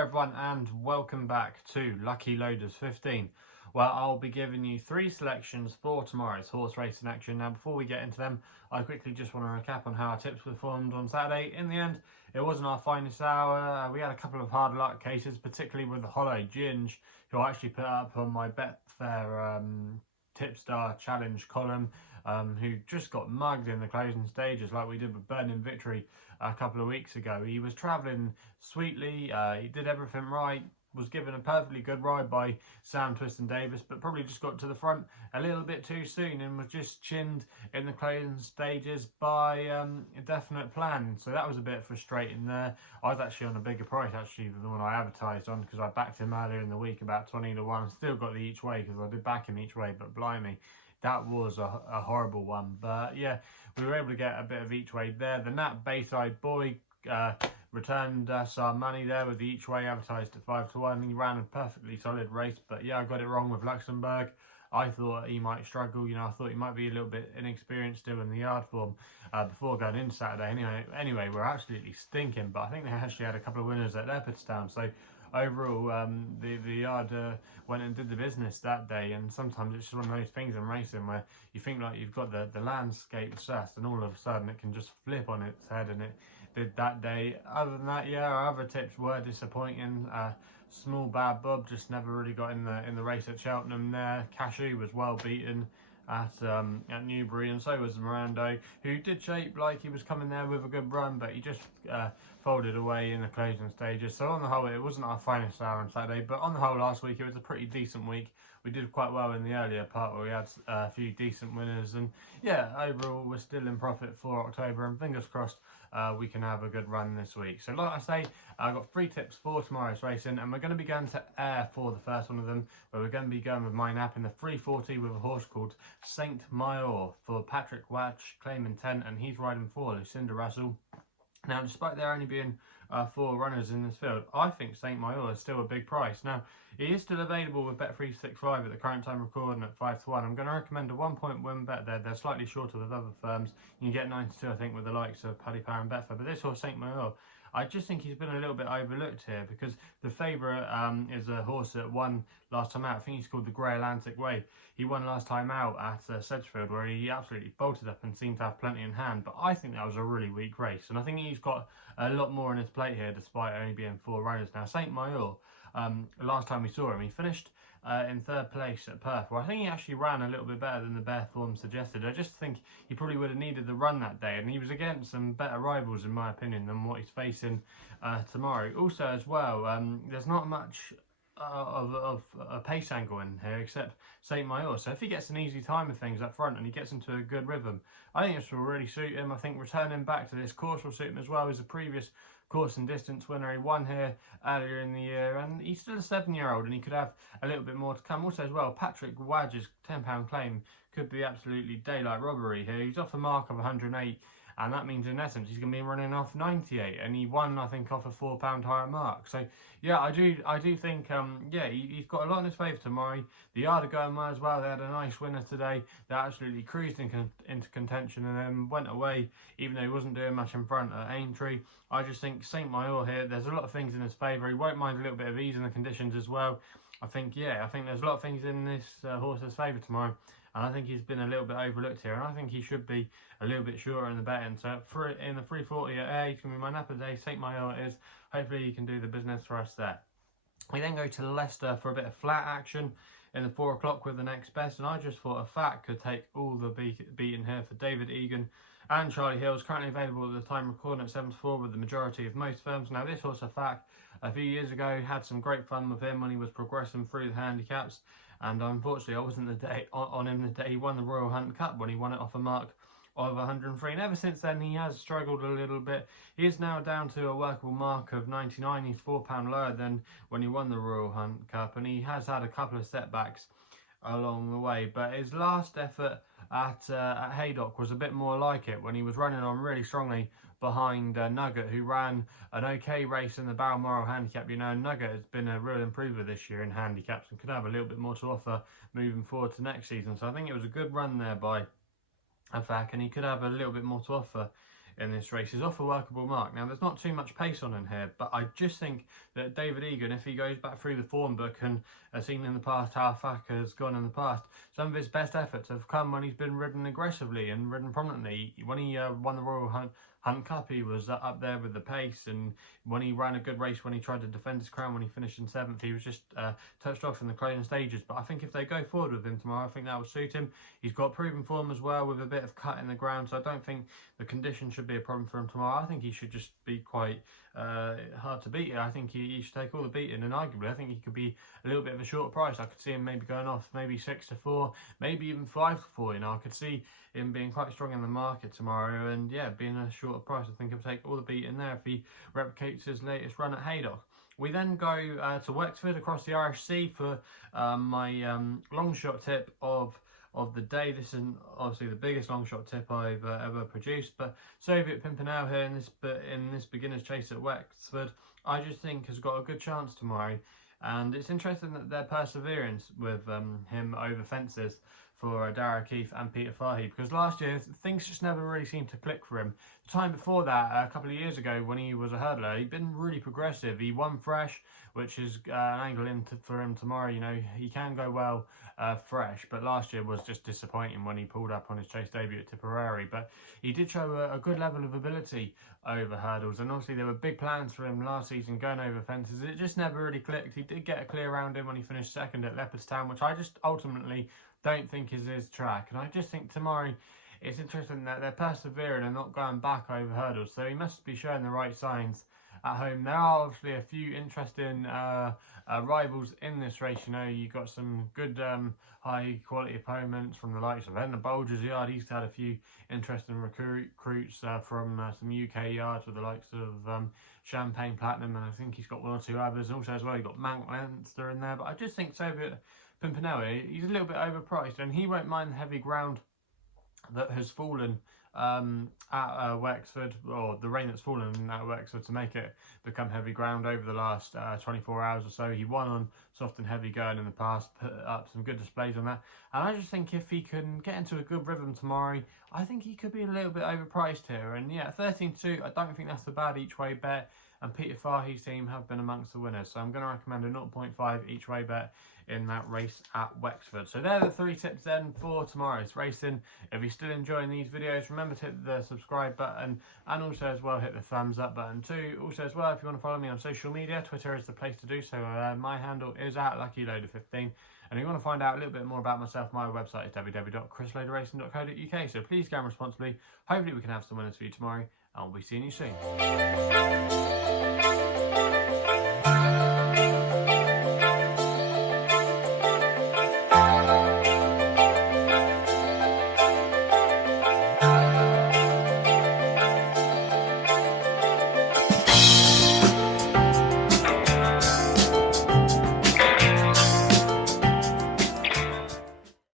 everyone and welcome back to Lucky Loaders 15, where I'll be giving you 3 selections for tomorrow's horse racing action. Now before we get into them, I quickly just want to recap on how our tips performed on Saturday. In the end, it wasn't our finest hour. We had a couple of hard luck cases, particularly with the Hollow Ginge, who I actually put up on my Betfair Tipstar Challenge column, who just got mugged in the closing stages like we did with Burning Victory a couple of weeks ago. He was travelling sweetly, he did everything right, was given a perfectly good ride by Sam Twiston Davis, but probably just got to the front a little bit too soon and was just chinned in the closing stages by a Definite Plan. So that was a bit frustrating there. I was actually on a bigger price actually than the one I advertised on, because I backed him earlier in the week about 20 to 1. Still got the each way because I did back him each way, but blimey, that was a horrible one. But yeah, we were able to get a bit of each way there. The Nat Bayside Boy returned us our money there with the each way advertised at 5 to 1. He ran a perfectly solid race, but yeah, I got it wrong with Luxembourg. I thought he might struggle, I thought he might be a little bit inexperienced still in the yard form before going into Saturday. Anyway, we're absolutely stinking, but I think they actually had a couple of winners at Leopardstown, so overall the yard went and did the business that day. And sometimes it's just one of those things in racing where you think like you've got the landscape assessed, and all of a sudden it can just flip on its head, and it did that day. Other than that, yeah, our other tips were disappointing. Small Bad Bob just never really got in the race at Cheltenham there. Cashew was well beaten at Newbury, and so was Mirando, who did shape like he was coming there with a good run, but he just folded away in the closing stages. So on the whole, it wasn't our finest hour on Saturday, but on the whole last week it was a pretty decent week. We did quite well in the earlier part where we had a few decent winners, and yeah, overall we're still in profit for October, and fingers crossed we can have a good run this week. So like I say, I've got 3 tips for tomorrow's racing, and we're going to be going to Ayr for the first one of them, where we're going to be going with my nap in the 340 with a horse called Saint Mhor for Patrick Wadge, claim intent, and he's riding for Lucinda Russell. Now, despite there only being 4 runners in this field, I think Saint Mhor is still a big price. Now, he is still available with Bet365 at the current time recording at 5 to 1. I'm going to recommend a 1-point win bet there. They're slightly shorter with other firms. You can get 92, I think, with the likes of Paddy Power and Betfair. But this horse, Saint Mhor, I just think he's been a little bit overlooked here, because the favourite is a horse that won last time out. I think he's called the Grey Atlantic Way. He won last time out at Sedgefield, where he absolutely bolted up and seemed to have plenty in hand. But I think that was a really weak race, and I think he's got a lot more on his plate here, despite only being 4 runners. Now, Saint Mhor, last time we saw him, he finished in 3rd place at Perth, where I think he actually ran a little bit better than the bare form suggested. I just think he probably would have needed the run that day, and he was against some better rivals, in my opinion, than what he's facing tomorrow. Also, as well, there's not much of a pace angle in here except Saint Mhor, so if he gets an easy time of things up front and he gets into a good rhythm, I think this will really suit him. I think returning back to this course will suit him as well. He's a previous course and distance winner. He won here earlier in the year, and he's still a 7-year-old, and he could have a little bit more to come. Also as well, Patrick Wadge's £10 claim could be absolutely daylight robbery here. He's off a mark of 108, and that means in essence he's going to be running off 98, and he won, I think, off a £4 higher mark. So yeah, I do think yeah, he's got a lot in his favour tomorrow. The yard are going well as well. They had a nice winner today. They absolutely cruised into contention and then went away, even though he wasn't doing much in front at Aintree. I just think Saint Mhor here, there's a lot of things in his favour. He won't mind a little bit of ease in the conditions as well. I think there's a lot of things in this horse's favour tomorrow, and I think he's been a little bit overlooked here, and I think he should be a little bit shorter in the betting. So in the 340 at Ayr, he's going to be my nap of the day. Saint Mhor is. Hopefully he can do the business for us there. We then go to Leicester for a bit of flat action in the 4 o'clock with the next best, and I just thought Afaak could take all the beating here for David Egan and Charlie Hills, currently available at the time recording at 7 to 4 with the majority of most firms. Now, this horse Afaak, a few years ago, had some great fun with him when he was progressing through the handicaps, and unfortunately I wasn't on him the day he won the Royal Hunt Cup, when he won it off a mark of 103, and ever since then he has struggled a little bit. He is now down to a workable mark of 99. He's £4 lower than when he won the Royal Hunt Cup, and he has had a couple of setbacks along the way, but his last effort at Haydock was a bit more like it, when he was running on really strongly behind Nugget, who ran an okay race in the Balmoral handicap. Nugget has been a real improver this year in handicaps and could have a little bit more to offer moving forward to next season. So I think it was a good run there by Afaak, and he could have a little bit more to offer in this race is off a workable mark. Now, there's not too much pace on in here, but I just think that David Egan, if he goes back through the form book and has seen in the past how Afaak has gone in the past, some of his best efforts have come when he's been ridden aggressively and ridden prominently. When he won the Royal Hunt Cup, he was up there with the pace, and when he ran a good race, when he tried to defend his crown, when he finished in 7th, he was just touched off in the closing stages. But I think if they go forward with him tomorrow, I think that will suit him. He's got proven form as well, with a bit of cut in the ground, so I don't think the condition should be a problem for him tomorrow. I think he should just be quite hard to beat. I think he should take all the beating, and arguably I think he could be a little bit of a shorter price. I could see him maybe going off maybe 6-4, maybe even 5-4. You know, I could see him being quite strong in the market tomorrow, and yeah, being a shorter price, I think he'll take all the beating there if he replicates his latest run at Haydock. We then go to Wexford across the Irish Sea for my long shot tip of the day. This is obviously the biggest long shot tip I've ever produced, but Soviet Pimpernel here in this beginner's chase at Wexford, I just think has got a good chance tomorrow. And it's interesting that their perseverance with him over fences for Dara Keith and Peter Fahey, because last year things just never really seemed to click for him. The time before that, a couple of years ago when he was a hurdler, he'd been really progressive. He won fresh, which is an angle for him tomorrow. You know, he can go well fresh, but last year was just disappointing when he pulled up on his chase debut at Tipperary. But he did show a good level of ability over hurdles, and obviously there were big plans for him last season going over fences. It just never really clicked. He did get a clear round in when he finished 2nd at Leopardstown, which I just ultimately don't think is his track. And I just think tomorrow it's interesting that they're persevering and not going back over hurdles, so he must be showing the right signs at home. There are obviously a few interesting rivals in this race. You know, you've got some good high quality opponents from the likes of Edna Bolger's yard. He's had a few interesting recruits from some UK yards with the likes of Champagne Platinum, and I think he's got 1 or 2 others. And also as well, you've got Mank Leinster in there. But I just think Soviet Pimpernel, he's a little bit overpriced, and he won't mind the heavy ground that has fallen at Wexford, or the rain that's fallen at Wexford, to make it become heavy ground over the last 24 hours or so. He won on soft and heavy going in the past, put up some good displays on that, and I just think if he can get into a good rhythm tomorrow, I think he could be a little bit overpriced here. And yeah, 13-2, I don't think that's a bad each way bet, and Peter Fahey's team have been amongst the winners, so I'm going to recommend a 0.5 each way bet in that race at Wexford. So they're the 3 tips then for tomorrow's racing. If you're still enjoying these videos, remember to hit the subscribe button, and also as well hit the thumbs up button too. Also as well, if you want to follow me on social media, Twitter is the place to do so. My handle is @LuckyLoader15, and if you want to find out a little bit more about myself, my website is www.chrisloaderracing.co.uk. So please gamble responsibly. Hopefully we can have some winners for you tomorrow, and we'll be seeing you soon.